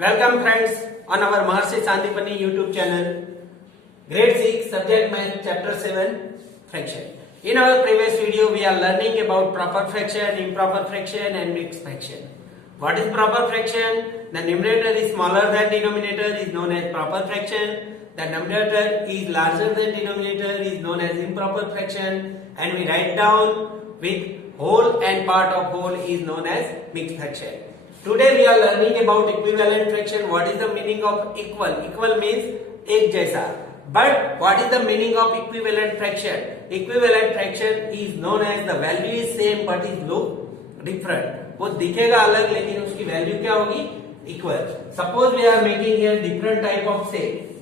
Welcome friends on our Maharshi Sandipani YouTube channel. Grade 6 subject math chapter 7 fraction. In our previous video we are learning about proper fraction, improper fraction and mixed fraction. What is proper fraction? The numerator is smaller than denominator is known as proper fraction. The numerator is larger than denominator is known as improper fraction, and we write down with whole and part of whole is known as mixed fraction. Today we are learning about equivalent fraction. What is the meaning of equal? Equal means एक जैसा. But what is the meaning of equivalent fraction? Equivalent fraction is known as the value is same but is look different. वो दिखेगा अलग लेकिन उसकी value क्या होगी? Equal. Suppose we are making here different type of shape.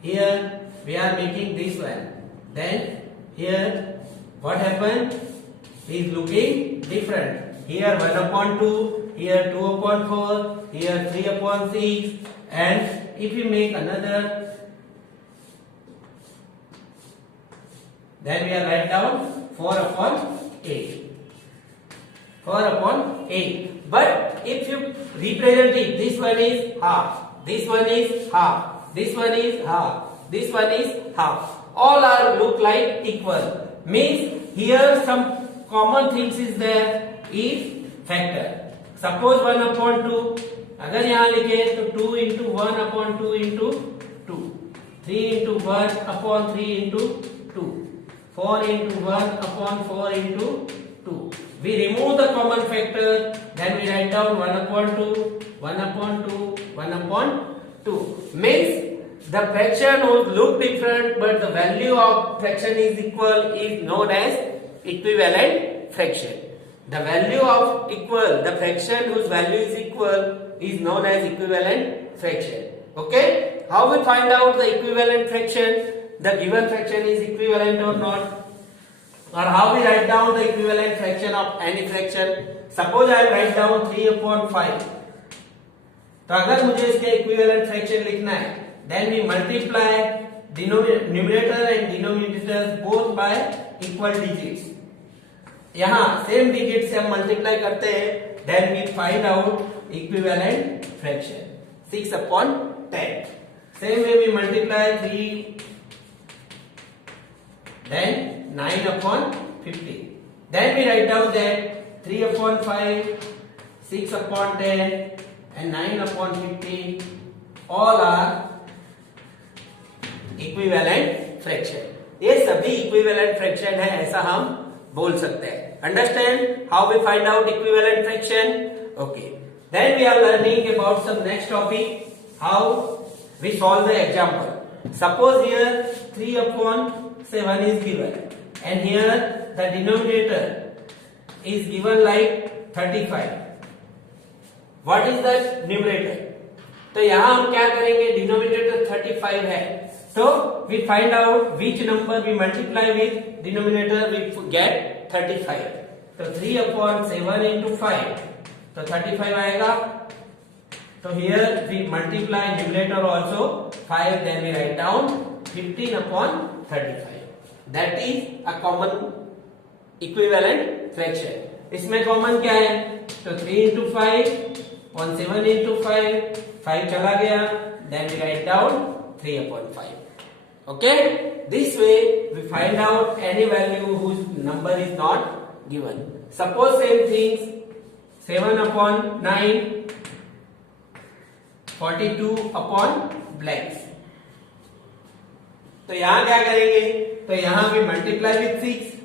Here we are making this one. Then here what happened? Is looking different. Here 1 upon 2, here 2 upon 4, here 3 upon 6, and if you make another, then we are write down 4 upon 8. 4 upon 8. But if you represent it, this one is half, this one is half, this one is half, this one is half. All are look like equal. Means here some common things is there is factor. Suppose 1 upon 2, अगर यहाँ लिखे तो 2 into 1 upon 2 into 2, 3 into 1 upon 3 into 2, 4 into 1 upon 4 into 2. We remove the common factor, then we write down 1 upon 2, 1 upon 2, 1 upon 2. Means the fraction would look different, but the value of fraction is equal is known as equivalent fraction. The value of equal, the fraction whose value is equal is known as equivalent fraction. Okay? How we find out the equivalent fraction? The given fraction is equivalent or not? Or how we write down the equivalent fraction of any fraction? Suppose I write down 3 upon 5. तो अगर मुझे इसके equivalent fraction लिखना है, then we multiply numerator and denominator both by equal digits. यहाँ same digit से हम multiply करते हैं, then we find out equivalent fraction 6 upon 10. Same way we multiply 3, then 9 upon 50. Then we write down that 3 upon 5, 6 upon 10 and 9 upon 50 all are equivalent fraction. ये सभी equivalent fraction है, ऐसा हम बोल सकते हैं. Understand how we find out equivalent fraction? Okay. Then we are learning about some next topic, how we solve the example. Suppose here 3 upon 7 is given, and here the denominator is given like 35. What is the numerator? तो यहाँ हम क्या करेंगे? Denominator 35 है, so we find out which number we multiply with denominator, we get 35. तो 3 upon 7 into 5, तो 35 आएगा. तो here we multiply numerator also 5, then we write down 15 upon 35. That is a common equivalent fraction. इसमें common क्या है? तो 3 into 5 upon 7 into 5, 5 चला गया, then we write down 3 upon 5. Okay? This way we find out any value whose number is not given. Suppose same things 7 upon 9, 42 upon blanks. तो यहाँ क्या करेंगे? तो यहाँ भी multiply with 6,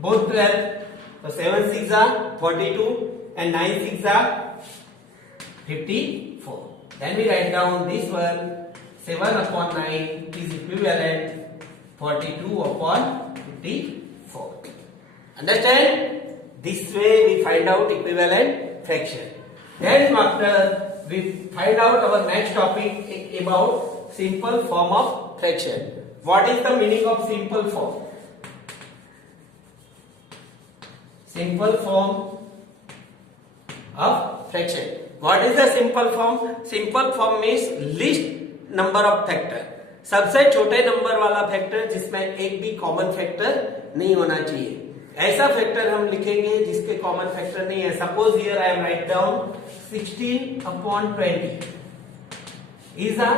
both 12. तो 7 6 are 42 and 9 6 are 54. Then we write down this one. 7 upon 9 is equivalent 42 upon 54. Understand? This way we find out equivalent fraction. Then after we find out our next topic about simple form of fraction. What is the meaning of simple form? Simple form of fraction. What is the simple form? Simple form means least number of factor, सबसे छोटे number वाला factor जिसमें एक भी common factor नहीं होना चाहिए. ऐसा फैक्टर हम लिखेंगे जिसके कॉमन फैक्टर नहीं है. Suppose here I am write down 16/20 is a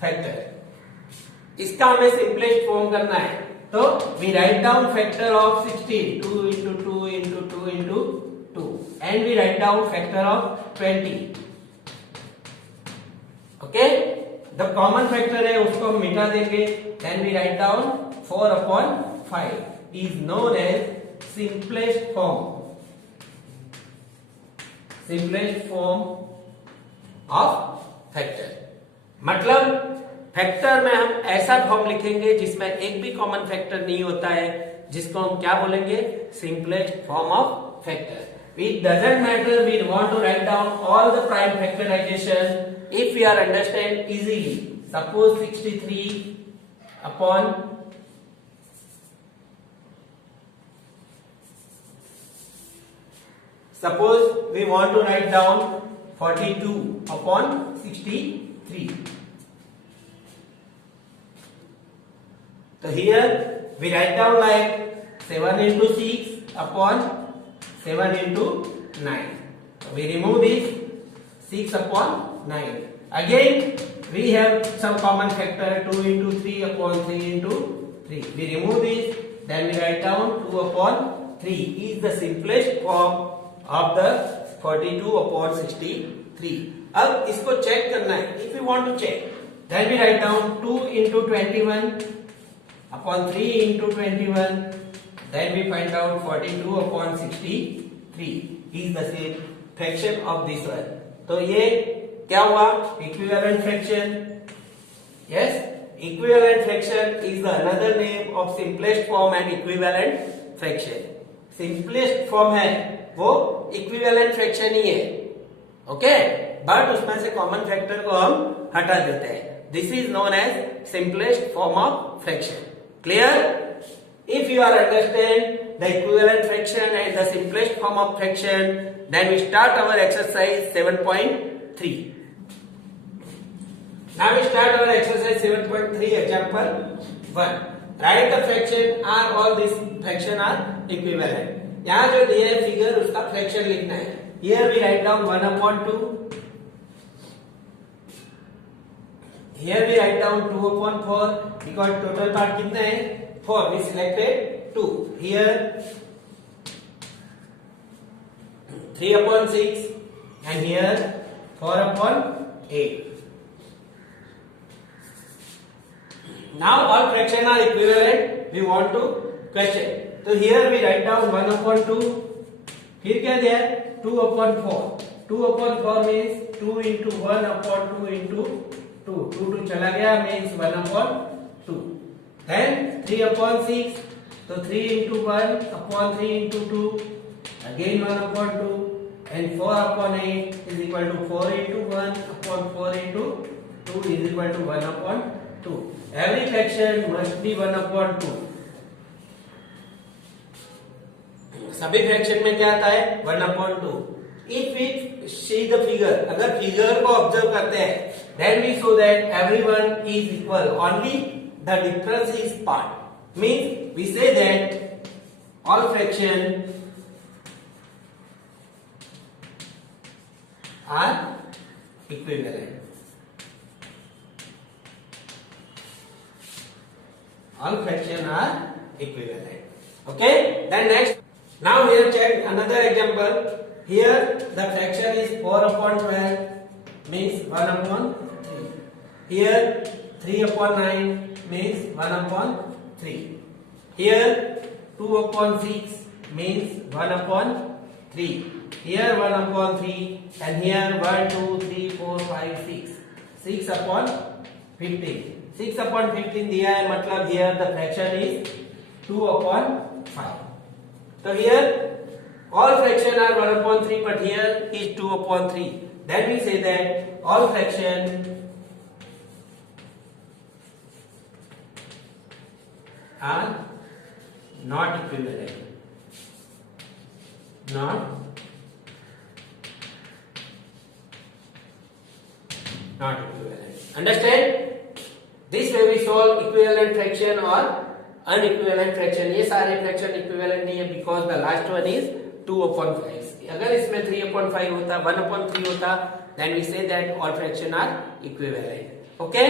factor. इसका हमें सिंपलेस्ट फॉर्म करना है, तो we write down factor of 16, 2 into 2 into 2 into 2, and we write down factor of 20. Okay, the common factor है उसको हम मिटा देंगे. Then we write down 4/5 is known as simplest form of factor. मतलब factor में हम ऐसा फॉर्म लिखेंगे जिसमें एक भी कॉमन फैक्टर नहीं होता है, जिसको हम क्या बोलेंगे, simplest form of factor. It doesn't matter, we want to write down all the prime factorization if we are understand easily. Suppose 63 upon suppose we want to write down 42 upon 63. So here we write down like 7 into 6 upon 7 into 9. So we remove this 6 upon 9. Again we have some common factor 2 into 3 upon 3 into 3. We remove this, then we write down 2 upon 3 is the simplest form of the 42 upon 63. अब इसको check करना है. If you want to check, then we write down 2 into 21 upon 3 into 21. Then we find out 42 upon 63 is the same fraction of this one. तो ये क्या हुआ, equivalent fraction. Yes, equivalent fraction is the another name of simplest form and equivalent fraction. Simplest form है वो equivalent fraction ही है. Okay, but उसमें से common factor को हम हटा देते हैं. This is known as simplest form of fraction. Clear? If you are understand the equivalent fraction and the simplest form of fraction, then we start our exercise 7.3. Now we start our exercise 7.3. Example 1. Write the fraction. Are all these fraction are equivalent? यहाँ जो दिया है figure उसका fraction लिखना है. Here we write down 1/2. Here we write down 2/4 because total part कितना है 4. We selected 2. Here 3/6 and here 4/8. Now all fraction are equivalent. We want to question. So here we write down 1/2. फिर क्या दिया है 2/4. 2/4 means 2 into 1/2 into 2. 2 चला गया means 1/2. Then 3/6. So 3 into 1/3 into 2. Again 1/2. And 4/8 is equal to 4 into 1/4 into 2 is equal to 1/2. Every fraction must be 1/2. सभी fraction में क्या आता है 1/2. If we see the figure, अगर फिगर को ऑब्जर्व करते हैं, then we show that everyone is equal. Only the difference is part. Means we say that all fraction are equivalent. All fraction are equivalent. Okay. Then next. Now here check another example. Here the fraction is 4/12 means 1/3. Here 3/9 means 1/3. Here 2/6 means 1/3. Here 1/3 and here 1, 2, 3, 4, 5, 6. 6/15. 6/15 दिया है मतलब here the fraction is 2/5. So here all fraction are 1/3 but here is 2/3. Then we say that all fraction are not equivalent. Not equivalent. Understand? This way we solve equivalent fraction or unequivalent fraction. ये सारे fraction equivalent नहीं है because the last one is 2/5. अगर इसमें 3/5 होता, 1/3 होता, then we say that all fraction are equivalent. Okay?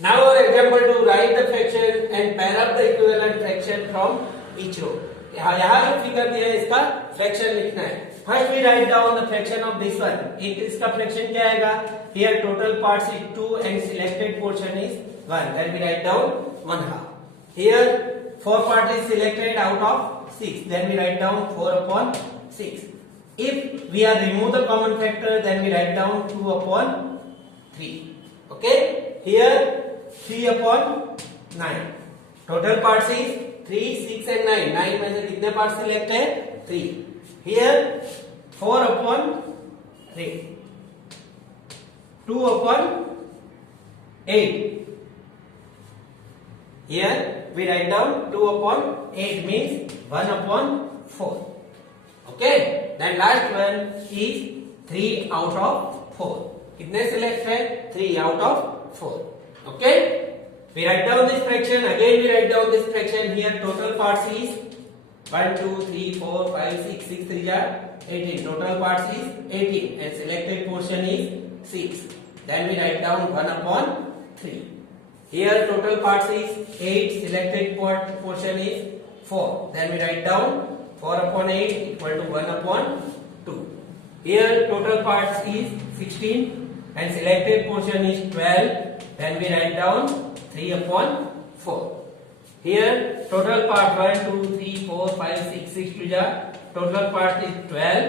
Now our example to write the fraction and pair up the equivalent fraction from each row. यहाँ जो figure दिया है इसका fraction लिखना है. First we write down the fraction of this one. इसका fraction क्या आएगा? Here total parts is 2 and selected portion is 1. Then we write down 1/2. Here 4 part is selected out of 6. Then we write down 4/6. If we are remove the common factor, then we write down 2/3. Okay? Here 3/9. Total parts is 3, 6 and 9. 9 में से कितने part select है? 3. Here 4/3. 2/8. Here we write down 2/8 means 1/4. Okay? Then last one is 3 out of 4. कितने select है? 3 out of 4. Okay? We write down this fraction. Again we write down this fraction. Here total parts is 1, 2, 3, 4, 5, 6. 6 3 are 18. Total parts is 18 and selected portion is 6. Then we write down 1/3. Here total parts is 8. Selected portion is 4. Then we write down 4/8 equal to 1/2. Here total parts is 16 and selected portion is 12. Then we write down 3/4. Here total part 1, 2, 3, 4, 5, 6. 6 to the total part is 12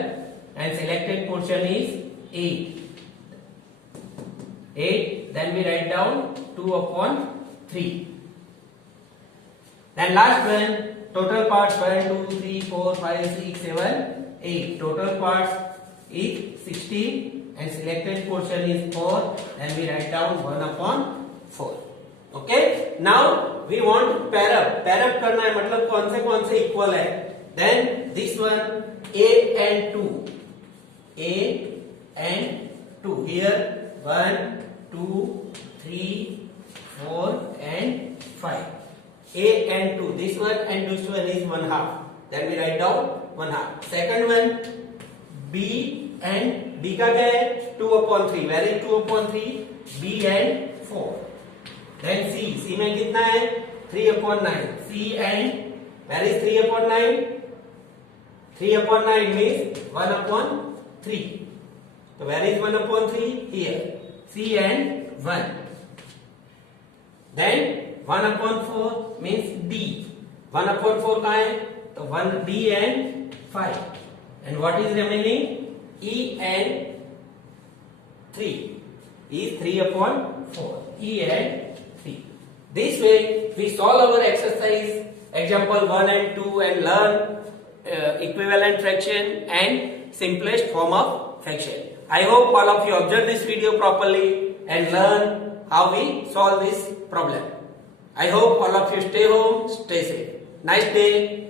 and selected portion is 8. 8. Then we write down 2/3. Then last one, total parts 1, 2, 3, 4, 5, 6, 7, 8. Total parts is 16 and selected portion is 4. Then we write down 1/4. Okay? Now we want to pair up. Pair up करना है मतलब कौन से equal है. Then this one a and 2. A and 2. Here 1, 2, 3, 4 and 5. A and 2. This one and this one is 1/2. Then we write down 1/2. Second one B and B का क्या है? 2/3. Where is 2/3? B and 4. Then C में कितना है? 3/9. C and where is 3/9? 3/9 means 1/3. So where is 1/3? Here. C and 1. Then 1/4 means D. 1/4 कहाँ है? तो 1 D and 5. And what is remaining? E and 3. Is 3/4. E and 3. This way we solve our exercise example 1 and 2 and learn equivalent fraction and simplest form of fraction. I hope all of you observe this video properly and learn how we solve this problem. I hope all of you stay home, stay safe. Nice day.